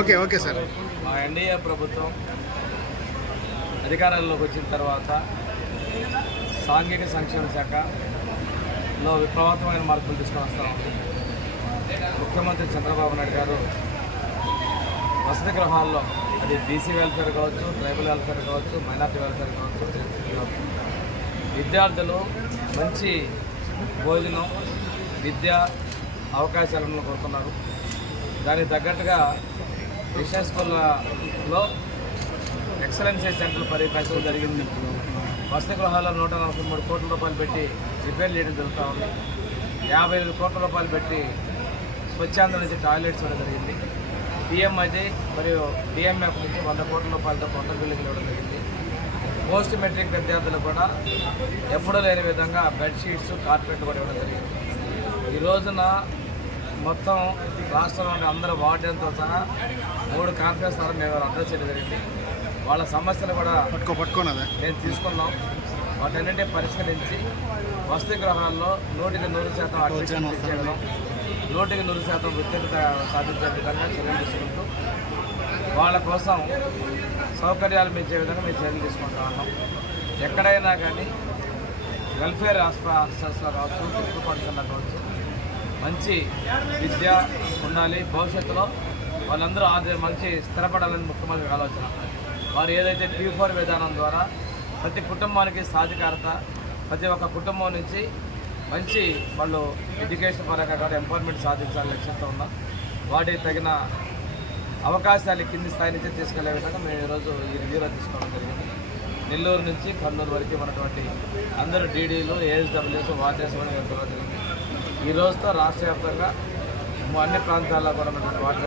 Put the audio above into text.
Okay okay sir. మా NDA ప్రభుత్వం అధికారంలోకి వచ్చిన తర్వాత సాంఘిక సంక్షేమ శాఖలో విప్లవాత్మకమైన మార్పులు తీసుకొని వస్తాం. ముఖ్యమంత్రి చంద్రబాబు నాయుడు గారు వసతి గృహాల్లో, అది బీసీ వెల్ఫేర్ కావచ్చు, ట్రైబల్ వెల్ఫేర్ కావచ్చు, మైనార్టీ వెల్ఫేర్ కావచ్చు, విద్యార్థులు మంచి భోజనం, విద్యా అవకాశాలను కోరుతున్నారు. దానికి తగ్గట్టుగా విషయ స్కూళ్ళలో ఎక్సలెన్సీ సెంటర్లు పరిపాలించడం జరిగింది. వసతి గృహాల్లో 143 కోట్ల రూపాయలు పెట్టి రిపేర్ చేయడం జరుగుతూ ఉంది. 55 కోట్ల రూపాయలు పెట్టి స్వచ్ఛాంధ్ర నుంచి టాయిలెట్స్ ఇవ్వడం జరిగింది. పిఎంఐజీ మరియు డిఎంఎఫ్ నుంచి 100 కోట్ల రూపాయలతో కొత్త బిల్డింగ్లు ఇవ్వడం జరిగింది. పోస్ట్ మెట్రిక్ విద్యార్థులు కూడా ఎప్పుడూ లేని విధంగా బెడ్షీట్స్, కార్పెట్లు కూడా ఇవ్వడం జరిగింది. ఈ రోజున మొత్తం రాష్ట్రంలోని అందరూ వార్డెన్తో సహా 3 కాన్ఫరెన్స్ ద్వారా మేము అడ్రస్ చేయడం జరిగింది. వాళ్ళ సమస్యలు కూడా మేము తీసుకున్నాం. వాటన్నింటినీ పరిష్కరించి వసతి గృహాల్లో 100% అడ్మిషన్ చేయడం, 100% వృత్తిని సాధించే విధంగా చర్యలు తీసుకుంటూ వాళ్ళ కోసం సౌకర్యాలు పెంచే విధంగా మేము చర్యలు తీసుకుంటూ ఉన్నాం. ఎక్కడైనా కానీ వెల్ఫేర్ హాస్టల్స్లో కావచ్చు, గుర్తు పాఠశాలలో కావచ్చు, మంచి విద్య ఉండాలి. భవిష్యత్తులో వాళ్ళందరూ మంచి స్థిరపడాలని ముఖ్యమంత్రి ఆలోచన. వారు ఏదైతే P4 విధానం ద్వారా ప్రతి కుటుంబానికి సాధికారత, ప్రతి ఒక్క కుటుంబం నుంచి మంచి వాళ్ళు ఎడ్యుకేషన్ పరంగా కూడా ఎంపవర్మెంట్ సాధించాలని లక్ష్యంతో ఉన్నాం. వాటికి తగిన అవకాశాలు కింది స్థాయి నుంచి తీసుకెళ్లే విధంగా మేము ఈరోజు ఈ రివ్యూలో తీసుకోవడం జరిగింది. నెల్లూరు నుంచి కర్నూలు వరకు ఉన్నటువంటి అందరూ డీడీలు, ఏఎస్డబ్ల్యూస్, వార్డెన్స్ కూడా జరిగింది. ఈ రోజుతో రాష్ట్ర వ్యాప్తంగా అన్ని ప్రాంతాల్లో కూడా ఉన్నటువంటి వార్డు